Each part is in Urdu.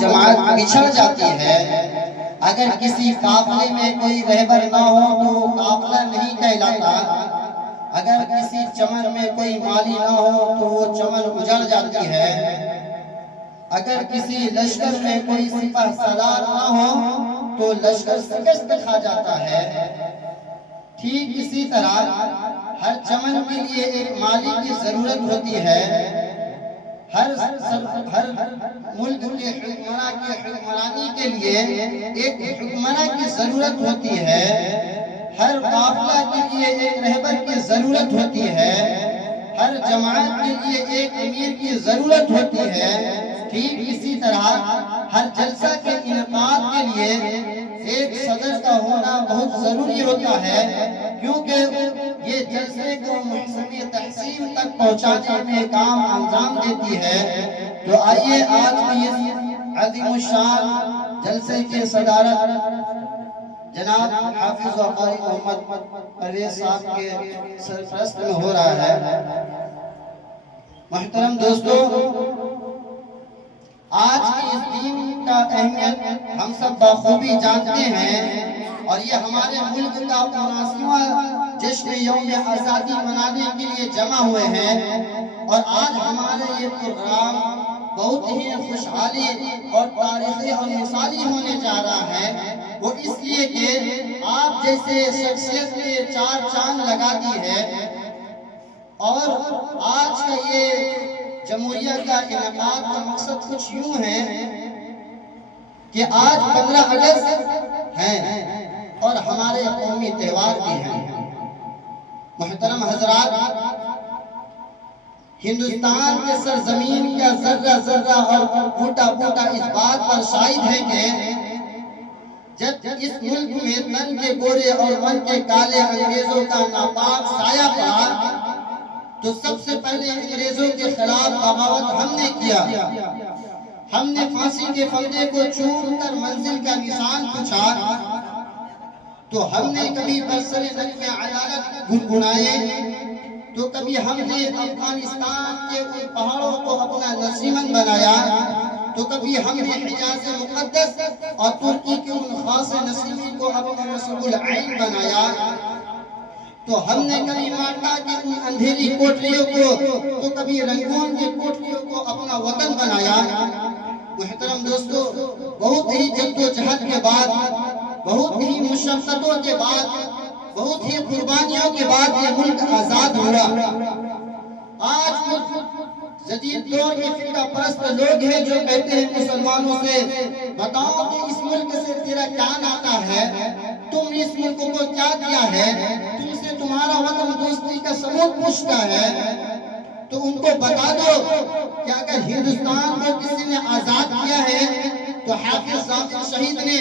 جماعت بچھڑ جاتی ہے، اگر کسی قافلے میں کوئی رہبر نہ ہو تو وہ قافلہ نہیں کہلاتا، اگر کسی چمن میں کوئی مالی نہ ہو تو وہ چمن اجڑ جاتی ہے، اگر کسی لشکر میں کوئی سپہ سالار نہ ہو تو لشکر شکست کھا جاتا ہے۔ ٹھیک اسی طرح ہر چمن کے لیے ایک مالی کی ضرورت ہوتی ہے، ہر ملک کے حکمراں کی حکمرانی کے لیے ایک حکمراں کی ضرورت ہوتی ہے، ہر قافلہ کے لیے ایک رہبر کی ضرورت ہوتی ہے، ہر جماعت کے لیے ایک امیر کی ضرورت ہوتی ہے۔ ٹھیک اسی طرح ہر جلسہ کے انعقاد کے لیے ایک صدر کا ہونا بہت ضروری ہوتا ہے، کیونکہ یہ جلسے کو محکمہ تحسین تک پہنچانے میں کام انجام دیتی ہے۔ تو آئیے آج بھی اس عظیم الشان جلسے کے صدارت جناب حافظ و قاری محمد پرویز صاحب کے سرپرست میں ہو رہا ہے۔ محترم دوستو، آج کی اس دین کا اہمیت ہم سب بخوبی جانتے ہیں، اور یہ ہمارے ملک کا 79واں جشن یوم آزادی منانے کے لیے جمع ہوئے ہیں، اور آج ہمارا یہ پروگرام بہت ہی خوشحالی اور تاریخی اور مثالی ہونے جا رہا ہے۔ وہ اس لیے کہ آپ جیسے شخصیت کے 4 چاند لگا دی ہے، اور آج کا یہ جمہوریہ کا انعقاد کا مقصد کچھ یوں ہے کہ آج 15 اگست ہیں اور ہمارے قومی تہوار بھی ہیں۔ محترم حضرات، ہندوستان کے سرزمین کا ذرہ ذرہ اور بوٹا بوٹا اس بات پر شاہد ہے کہ جب اس ملک میں تن کے گورے اور من کے کالے انگریزوں کا ناپاک سایہ پڑا تو سب سے پہلے انگریزوں کے خلاف بغاوت ہم نے کیا۔ ہم نے پھانسی کے پھندے کو چوم کر منزل کا نشان پوچھا، تو ہم نے کبھی برسر نظم عدالت گنگنائے، تو کبھی ہم نے افغانستان کے ان پہاڑوں کو اپنا نشیمن بنایا، تو کبھی ہم نے حجاز مقدس اور ترکی کے ان خاص نسیمی کو اپنا نصب العین بنایا، تو ہم نے کبھی مالٹا کی ان اندھیری کوٹریوں کو تو کبھی رنگون کی کوٹریوں کو اپنا وطن بنایا۔ محترم دوستو، بہت ہی جد و جہد کے بعد، بہت ہی مشقتوں کے بعد، بہت ہی قربانیوں کے بعد یہ ملک آزاد ہوا۔ آج جدید دور کے فرقہ پرست لوگ ہیں جو کہتے ہیں مسلمانوں سے، بتاؤ کہ اس ملک سے تیرا کیا ناتا ہے، تم اس ملک کو کیا دیا ہے، تم سے تمہارا وطن دوستی کا ثبوت پوچھتا ہے، تو ان کو بتا دو کہ اگر ہندوستان کو کسی نے آزاد کیا ہے تو حافظ ظافر شہید نے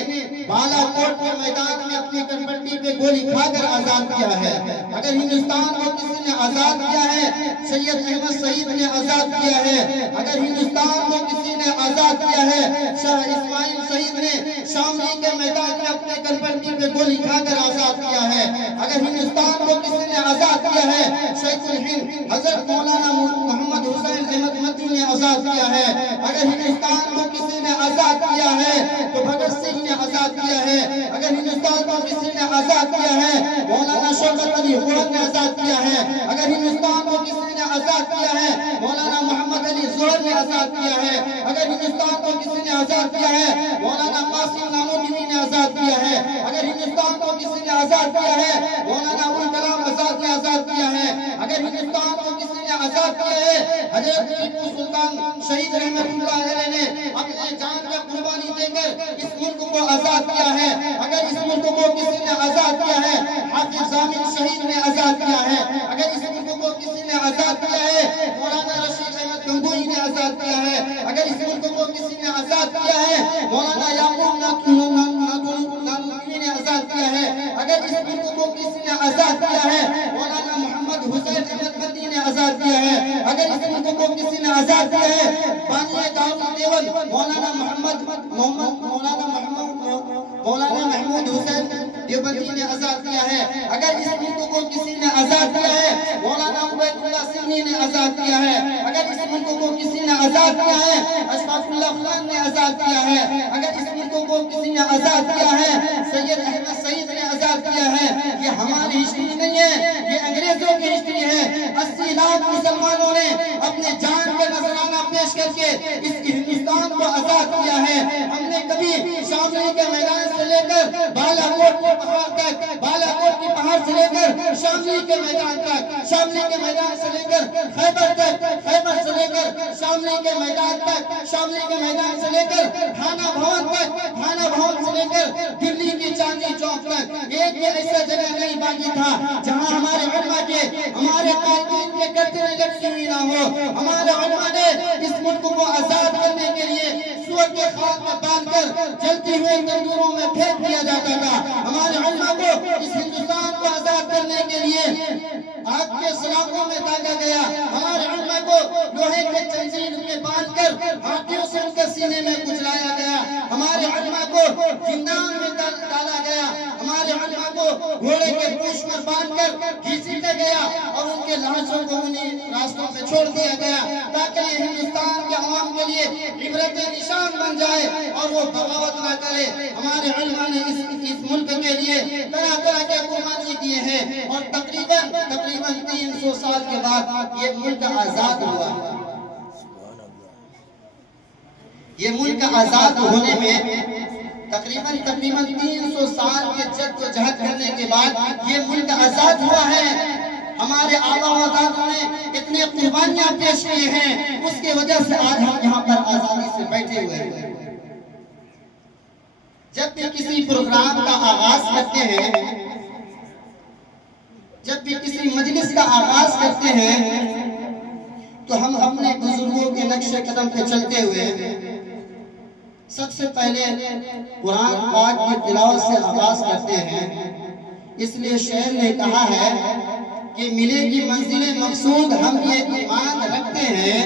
بالا کوٹ کے میدان میں اپنی کنپٹی پہ گولی کھا کر آزاد کیا ہے۔ اگر ہندوستان کو کسی نے آزاد کیا ہے، سید احمد شہید نے آزاد کیا ہے۔ اگر ہندوستان کو کسی نے آزاد کیا ہے، شاہ اسماعیل شہید نے شاملی کے میدان میں اپنے کنپٹی پہ گولی کھا کر آزاد کیا ہے۔ اگر ہندوستان کو کسی نے آزاد کیا ہے، شیخ الہند حضرت مولانا محمد حسین احمد مدنی نے آزاد کیا ہے۔ اگر ہندوستان کو کسی نے آزاد کیا ہے تو بھگت سنگھ نے آزاد کیا ہے۔ اگر ہندوستان کو کسی نے آزاد کیا ہے، مولانا شوکت علی خورم نے آزاد کیا ہے۔ اگر ہندوستان کو کسی نے آزاد کیا ہے، مولانا محمد علی ظہر نے آزاد کیا ہے۔ اگر ہندوستان کو کسی نے آزاد کیا ہے، مولانا قاسم نانوتوی نے آزاد کیا ہے۔ اگر ہندوستان کو کسی نے آزاد کیا ہے، مولانا ابوالکلام آزاد نے آزاد کیا ہے۔ اگر ہندوستان کو کسی نے آزاد کیا ہے، حضرت ٹیپو سلطان شہید رحمت اللہ علیہ نے اپنے جان کا قربانی دے کر اس ملک کو آزاد کیا ہے۔ اگر اس ملک کو کسی نے آزاد کیا ہے، حافظ ضامن شہید نے آزاد کیا ہے۔ اگر اس ملک کو کسی نے آزاد کیا ہے، مولانا رشید احمد گنگوئی نے آزاد کیا ہے۔ اگر اس ملک کو کسی نے آزاد کیا ہے، مولانا یعقوب نانوتوی نے آزاد کیا ہے۔ اگر اس ملک کو کسی نے آزاد کیا ہے، مولانا محمد حسین احمد مدنی نے آزاد کیا ہے۔ اگر اس ملک کو کسی نے آزاد کیا ہے، بانی دارالدیوبند مولانا محمود حسین دیوبندی نے آزاد کیا ہے۔ اگر اس ملک کو کسی نے آزاد کیا ہے، مولانا عبید اللہ سنگھی نے آزاد کیا ہے۔ اگر اس ملک کو کسی نے آزاد آزاد کیا ہے؟ اشفاق اللہ خان نے آزاد کیا ہے۔ اگر اس ملک کو کسی نے آزاد کیا ہے، سید احمد سعید نے آزاد کیا ہے۔ یہ ہماری ہسٹری نہیں ہے، یہ انگریزوں کی ہسٹری ہے۔ 80 لاکھ مسلمانوں نے اپنے جان کا نذرانہ پیش کر کے اس ہندوستان کو آزاد کیا ہے۔ ہم نے کبھی شاملی کے میدان سے لے کر بالا کوٹ کے پہاڑ تک، بالا کوٹ کے پہاڑ سے لے کر شاملی کے میدان تک، شاملی کے میدان سے لے کر خیبر تک، خیبر سے لے کر شاملی کے میدان تک، شاملی کے میدان سے لے کر تھانہ بھون تک، تھانہ بھون سے لے کر دلی کی چاندنی چوک تک ایک بھی ایسا جگہ نہیں باقی تھا جہاں ہمارے علماء کے، ہمارے قائدین کے گردنیں لٹکی ہوئی نہ ہو۔ ہمارے علماء نے اس ملک کو آزاد کرنے کے لیے سور کے خاک میں باندھ کر جلتی ہوئے تندوروں میں پھینک دیا جاتا تھا۔ ہمارے علماء کو اس ہندوستان کو آزاد کرنے کے لیے آگ کے سلاخوں میں داغا گیا۔ ہمارے علماء کو لوہے کے زنجیر میں باندھ کر ہاتھیوں سے ان کے سینے میں کچلایا گیا۔ ہمارے علماء کو زندان میں ڈالا گیا۔ ہمارے علماء کو گھوڑے کے پوچھ پر باندھ کر گھسیٹا گیا اور ان کے لاشوں کو انہیں راستوں میں چھوڑ دیا گیا تاکہ یہ ہندوستان کے عوام کے لیے عبرت نشان بن جائے اور وہ بغاوت نہ کرے۔ ہمارے علماء نے اس ملک کے لیے طرح طرح کے قربانی دیے ہیں اور تقریباً 300 سال کے بعد یہ ملک آزاد ہوا۔ یہ ملک آزاد ہونے میں تقریباً 300 سال کے جد و جہد کرنے کے بعد یہ ملک آزاد ہوا ہے۔ ہمارے آبا و اجداد نے اتنے قربانیاں پیش کیے ہیں، اس کی وجہ سے آج ہم یہاں پر آزادی سے بیٹھے ہوئے ہیں۔ جب بھی کسی پروگرام کا آغاز کرتے ہیں، جب بھی کسی مجلس کا آغاز کرتے ہیں تو ہم اپنے بزرگوں کے نقش قدم پہ چلتے ہوئے سب سے پہلے قرآن پاک کی تلاوت سے آغاز کرتے ہیں۔ اس لیے شاعر نے کہا ہے کہ ملے گی منزل مقصود ہم یہ ایمان رکھتے ہیں،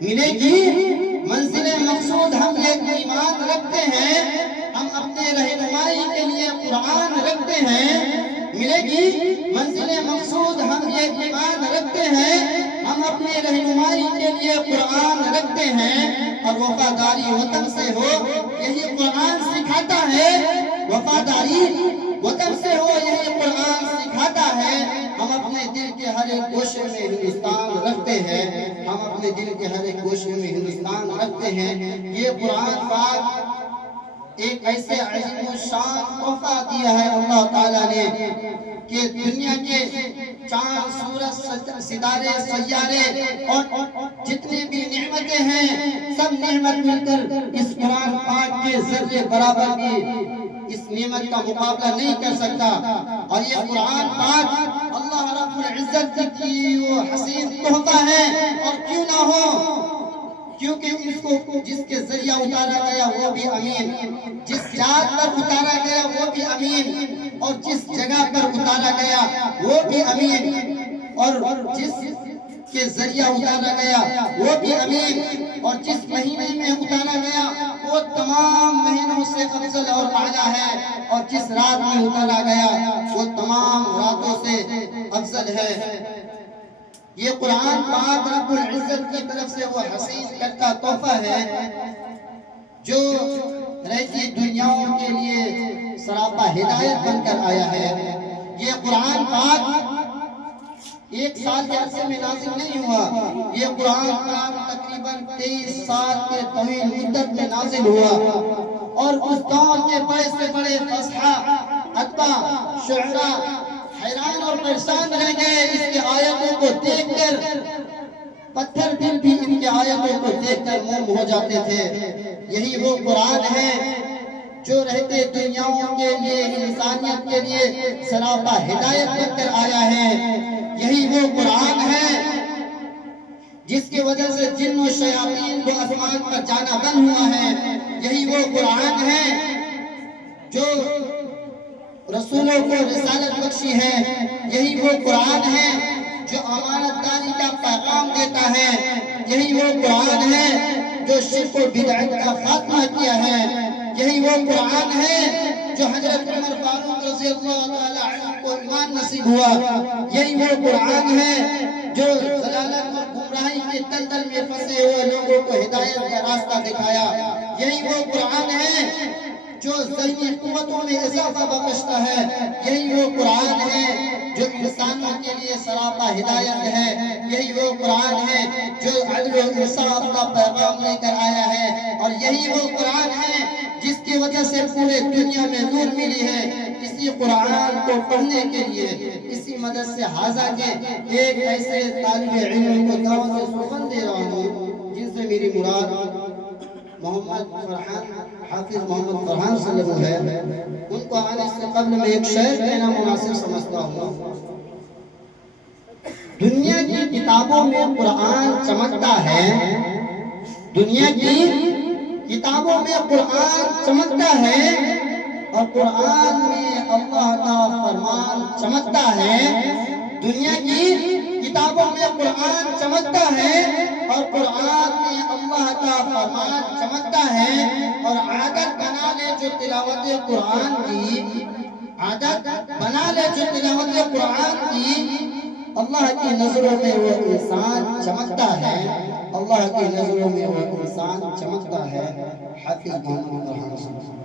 ملے گی منزل مقصود ہم یہ ایمان رکھتے ہیں، ہم اپنے رہنمائی کے لیے قرآن رکھتے ہیں۔ ملے گی منزل مقصود ہم یہ ایمان رکھتے ہیں، ہم اپنے رہنمائی کے لیے قرآن رکھتے ہیں اور وفاداری وطن سے ہو یہی قرآن سکھاتا ہے۔ وفاداری وطن سے ہو یہی قرآن سکھاتا ہے۔ ہم اپنے دل کے ہر ایک گوشے میں ہندوستان رکھتے ہیں، ہم اپنے دل کے ہر ایک گوشے میں ہندوستان رکھتے ہیں۔ یہ قرآن پاک ایک ایسے عظیم و شان تحفہ دیا ہے اللہ تعالیٰ نے کہ دنیا کے چاند، سورج، ستارے، سیارے اور جتنے بھی نعمتیں ہیں سب نعمت مل کر اس قرآن پاک کے ذرے برابر بھی اس نعمت کا مقابلہ نہیں کر سکتا۔ اور یہ قرآن پاک اللہ رب العزت کی وہ حسین تحفہ ہے، اور کیوں نہ ہو، کیونکہ اس کو جس کے ذریعہ اتارا گیا وہ بھی امین، جس ذات پر اتارا گیا وہ بھی امین، اور جس جگہ پر اتارا گیا وہ بھی امین، اور جس کے ذریعہ اتارا گیا وہ بھی امین، اور جس مہینے میں اتارا گیا وہ تمام مہینوں سے افضل اور اعلیٰ ہے، اور جس رات میں اتارا گیا وہ تمام راتوں سے افضل ہے۔ یہ قرآن پاک رب العزت کی طرف سے وہ حسین کرتا تحفہ ہے جو رہتی دنیاؤں کے لیے سراپا ہدایت بن کر آیا ہے۔ یہ قرآن پاک ایک سال کے عرصے میں نازل نہیں ہوا، یہ قرآن پاک تقریباً 23 سال کے طویل مدت میں نازل ہوا، اور اس دور کے بڑے سے بڑے فصحاء، ادبا، شعراء حیران اور پریشان رہ گئے اس کی آیتوں کو دیکھ کر، پتھر دل بھی ان کی آیتوں کو دیکھ کر موم ہو جاتے تھے۔ یہی وہ قرآن ہے جو رہتے دنیاؤں کے لیے، انسانیت کے لیے سراپا ہدایت بن کر آیا ہے۔ یہی وہ قرآن ہے جس کی وجہ سے جن و شیاطین کو آسمان پر جانا بند ہوا ہے۔ یہی وہ قرآن ہے جو رسولوں کو رسالت بخشی ہے۔ یہی وہ قرآن ہے جو امانت داری کا پیغام دیتا ہے۔ یہی وہ قرآن ہے جو شرک و بدعت کا خاتمہ کیا ہے۔ یہی وہ قرآن ہے جو حضرت عمر فاروق رضی اللہ تعالی عنہ کو ایمان نصیب ہوا، یہی وہ قرآن ہے جو ضلالت اور گمراہی کے دلدل میں پھنسے ہوئے لوگوں کو ہدایت کا راستہ دکھایا، یہی وہ قرآن ہے جو ذہنی قوتوں میں اضافہ بخشتا ہے، یہی وہ قرآن ہے جو انسانوں کے لیے سراپا ہدایت ہے، یہی وہ قرآن ہے جو عدل و انصاف کا پیغام لے کر آیا ہے، اور یہی وہ قرآن ہے جس کی وجہ سے پورے دنیا میں نور ملی ہے۔ اسی قرآن کو پڑھنے کے لیے اسی مدرسے حاضہ کے ایک ایسے طالب علم کو دعوت سخن دے رہا ہوں جن سے میری مراد محمد فرحان، حافظ محمد فرحان صلی اللہ علیہ وسلم ہے۔ ان کو آنے سے قبل میں ایک شعر کہنا مناسب سمجھتا ہوں۔ دنیا کی کتابوں میں قرآن چمکتا ہے، دنیا کی کتابوں میں قرآن چمکتا ہے، اور قرآن میں اللہ کا فرمان چمکتا ہے۔ دنیا کی کتابوں میں قرآن چمکتا ہے اور قرآن میں اللہ کا فرمان چمکتا ہے، اور عادت بنا لے جو تلاوت قرآن کی، عادت بنا لے جو تلاوت قرآن کی، اللہ کی نظروں میں وہ انسان چمکتا ہے، اللہ کی نظروں میں وہ انسان چمکتا ہے۔ حافظ محمد فرحان۔